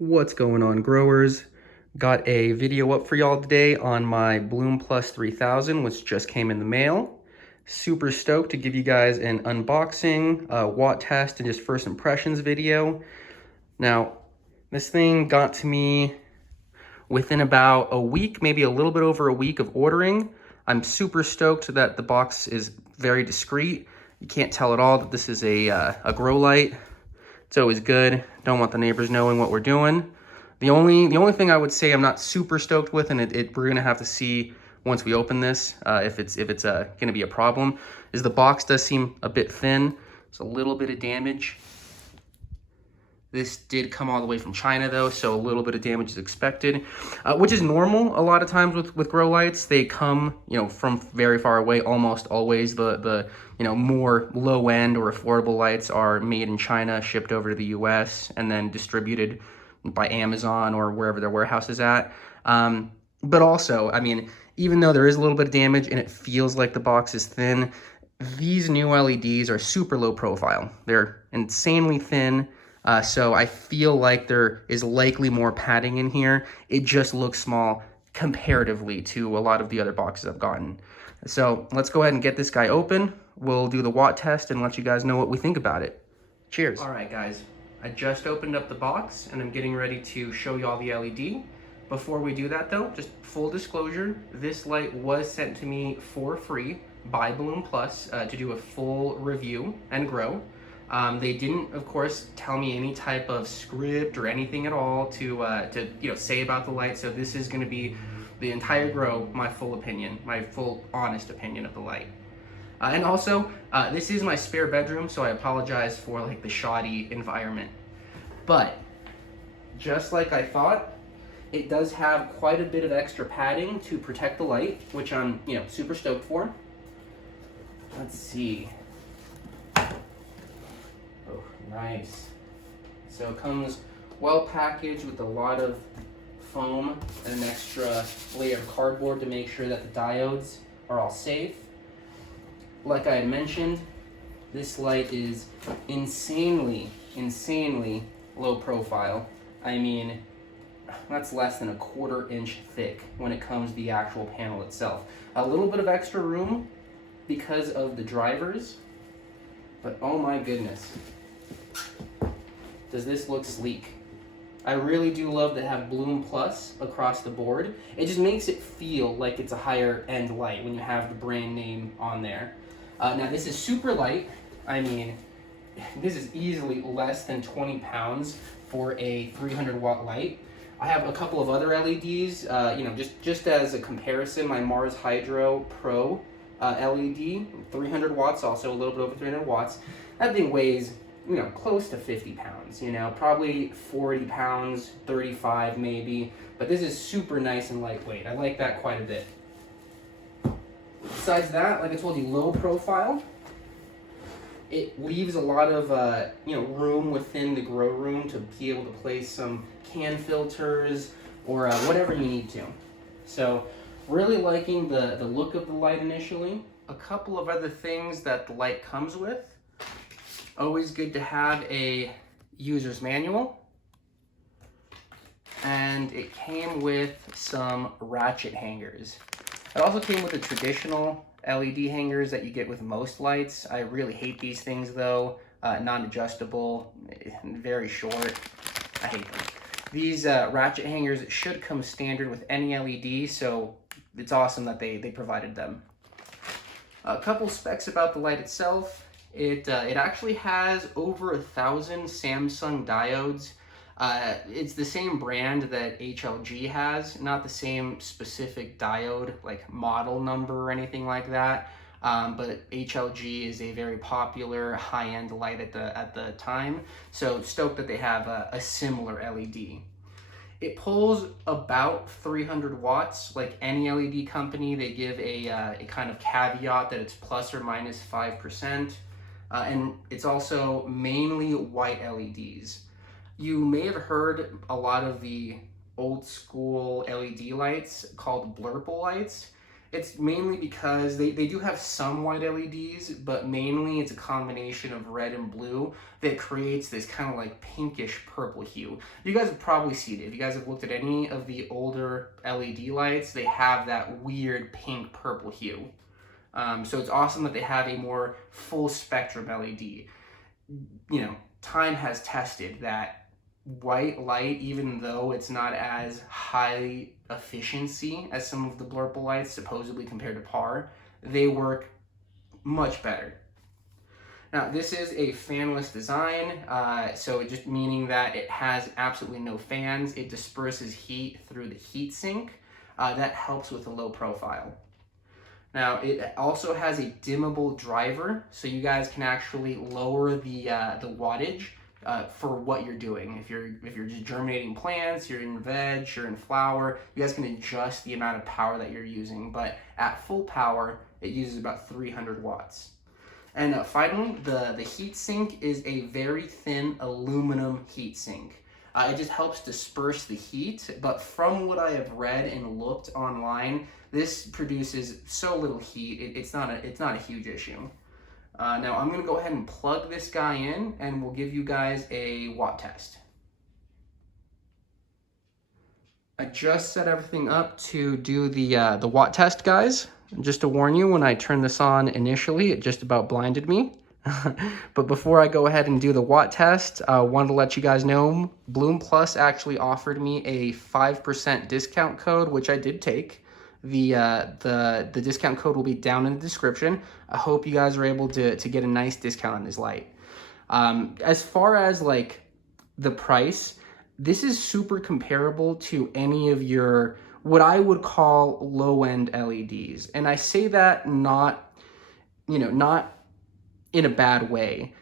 What's going on, growers? Got a video up for y'all today on my Bloom Plus 3000, which just came in the mail. Super stoked to give you guys an unboxing, watt test, and just first impressions video. Now, this thing got to me within about a week, maybe a little bit over a week of ordering. I'm super stoked that the box is very discreet. You can't tell at all that this is a grow light. It's always good. Don't want the neighbors knowing what we're doing. The only thing I would say I'm not super stoked with, and we're gonna have to see once we open this if it's gonna be a problem, is the box does seem a bit thin. It's a little bit of damage. This did come all the way from China though, so a little bit of damage is expected, which is normal a lot of times with grow lights. They come, from very far away. Almost always the more low end or affordable lights are made in China, shipped over to the US, and then distributed by Amazon or wherever their warehouse is at. But also, I mean, even though there is a little bit of damage and it feels like the box is thin, these new LEDs are super low profile. They're insanely thin. So I feel like there is likely more padding in here. It just looks small comparatively to a lot of the other boxes I've gotten. So let's go ahead and get this guy open. We'll do the watt test and let you guys know what we think about it. Cheers. All right, guys. I just opened up the box and I'm getting ready to show you all the LED. Before we do that though, just full disclosure, this light was sent to me for free by Bloom Plus to do a full review and grow. They didn't, of course, tell me any type of script or anything at all to say about the light. So this is going to be the entire grow, my full opinion, my full honest opinion of the light. And also, this is my spare bedroom, so I apologize for like the shoddy environment. But just like I thought, it does have quite a bit of extra padding to protect the light, which I'm super stoked for. Let's see. Oh, nice. So it comes well packaged with a lot of foam and an extra layer of cardboard to make sure that the diodes are all safe. Like I had mentioned, this light is insanely low profile. I mean, that's less than a 1/4 inch thick when it comes to the actual panel itself. A little bit of extra room because of the drivers, but oh my goodness, does this look sleek. I really do love to have Bloom Plus across the board. It just makes it feel like it's a higher end light when you have the brand name on there. Now this is super light. I mean, this is easily less than 20 pounds for a 300 watt light. I have a couple of other LEDs, just as a comparison, my Mars Hydro Pro LED, 300 watts, also a little bit over 300 watts. That thing weighs, close to 50 pounds, probably 40 pounds, 35 maybe, but this is super nice and lightweight. I like that quite a bit. Besides that, like I told you, low profile. It leaves a lot of room within the grow room to be able to place some can filters or whatever you need to. So really liking the look of the light initially. A couple of other things that the light comes with. Always good to have a user's manual. And it came with some ratchet hangers. It also came with the traditional LED hangers that you get with most lights. I really hate these things though. Non-adjustable, very short. I hate them. These ratchet hangers should come standard with any LED, so it's awesome that they provided them. A couple specs about the light itself. It actually has over 1,000 Samsung diodes. It's the same brand that HLG has, not the same specific diode, like model number or anything like that. But HLG is a very popular high-end light at the time, so stoked that they have a similar LED. It pulls about 300 watts. Like any LED company, they give a kind of caveat that it's plus or minus 5%, and it's also mainly white LEDs. You may have heard a lot of the old school LED lights called blurple lights. It's mainly because they do have some white LEDs, but mainly it's a combination of red and blue that creates this kind of like pinkish purple hue. You guys have probably seen it. If you guys have looked at any of the older LED lights, they have that weird pink purple hue. So it's awesome that they have a more full spectrum LED. You know, time has tested that white light, even though it's not as high efficiency as some of the blurple lights supposedly compared to par, they work much better. Now, this is a fanless design, so it just meaning that it has absolutely no fans. It disperses heat through the heat sink. That helps with a low profile. Now, it also has a dimmable driver, so you guys can actually lower the wattage for what you're doing. If you're just germinating plants, you're in veg, you're in flower, you guys can adjust the amount of power that you're using. But at full power, it uses about 300 watts. And finally, the heat sink is a very thin aluminum heat sink. It just helps disperse the heat, but from what I have read and looked online, this produces so little heat, it's not a huge issue. Now I'm going to go ahead and plug this guy in, and we'll give you guys a watt test. I just set everything up to do the watt test, guys. Just to warn you, when I turned this on initially, it just about blinded me. But before I go ahead and do the watt test, I wanted to let you guys know Bloom Plus actually offered me a 5% discount code, which I did take. The discount code will be down in the description. I hope you guys are able to get a nice discount on this light. As far as like the price, this is super comparable to any of your what I would call low-end LEDs. And I say that not in a bad way.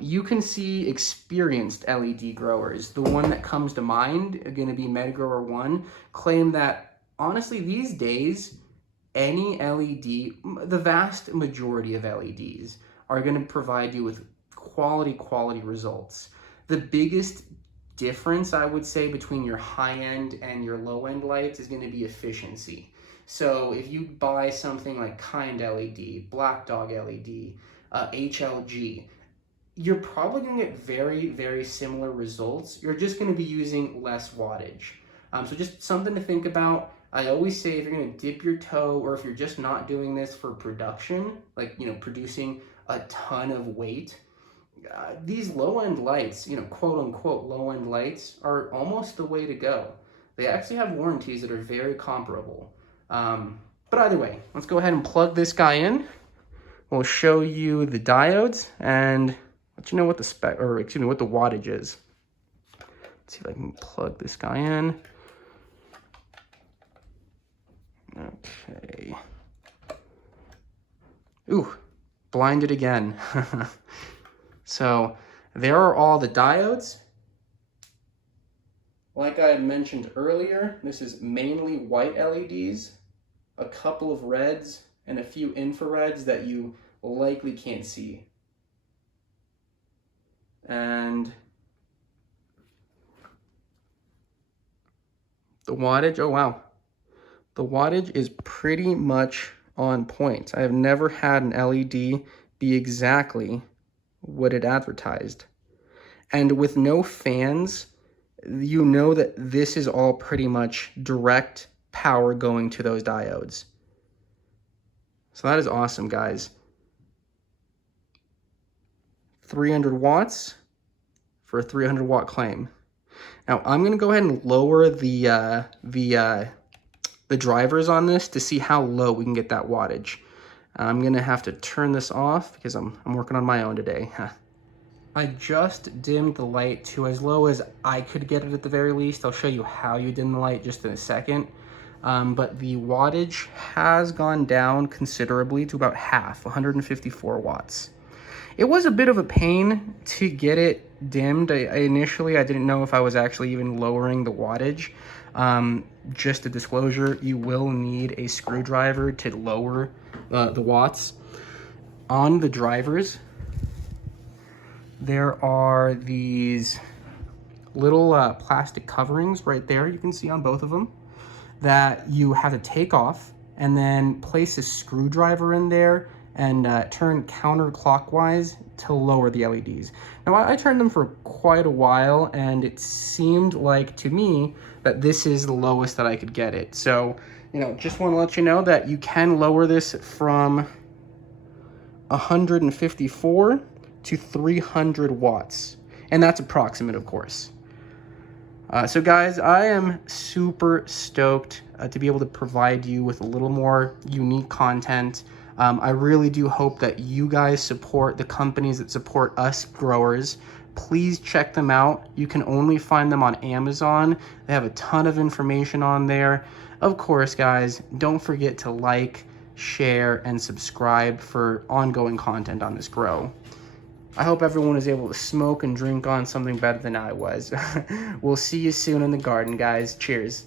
You can see experienced LED growers. The one that comes to mind, going to be MedGrower 1, claim that honestly these days, any LED, the vast majority of LEDs are going to provide you with quality results. The biggest difference, I would say, between your high-end and your low-end lights is going to be efficiency. So if you buy something like Kind LED, Black Dog LED, HLG, you're probably going to get very similar results. You're just going to be using less wattage. So just something to think about. I always say if you're going to dip your toe, or if you're just not doing this for production, like, producing a ton of weight, these low-end lights, quote-unquote low-end lights, are almost the way to go. They actually have warranties that are very comparable. But either way, let's go ahead and plug this guy in. We'll show you the diodes and let you know what the what the wattage is. Let's see if I can plug this guy in. Okay. Ooh, blinded again. So there are all the diodes. Like I had mentioned earlier, this is mainly white LEDs, a couple of reds, and a few infrareds that you likely can't see. And the wattage, oh wow. The wattage is pretty much on point. I have never had an LED be exactly what it advertised. And with no fans, you know that this is all pretty much direct power going to those diodes. So that is awesome, guys. 300 watts for a 300 watt claim. Now I'm going to go ahead and lower the drivers on this to see how low we can get that wattage. I'm going to have to turn this off because I'm working on my own today. I just dimmed the light to as low as I could get it at the very least. I'll show you how you dim the light just in a second. But the wattage has gone down considerably to about half, 154 watts. It was a bit of a pain to get it dimmed. Initially, I didn't know if I was actually even lowering the wattage. Just a disclosure, you will need a screwdriver to lower the watts. On the drivers, there are these little plastic coverings right there, you can see on both of them, that you have to take off. and then place a screwdriver in there and turn counterclockwise to lower the LEDs. Now I turned them for quite a while, and it seemed like to me that this is the lowest that I could get it. So, you know, just want to let you know that you can lower this from 154 to 300 watts. And that's approximate, of course. So guys, I am super stoked to be able to provide you with a little more unique content. I really do hope that you guys support the companies that support us growers. Please check them out. You can only find them on Amazon. They have a ton of information on there. Of course, guys, don't forget to like, share, and subscribe for ongoing content on this grow. I hope everyone is able to smoke and drink on something better than I was. We'll see you soon in the garden, guys. Cheers.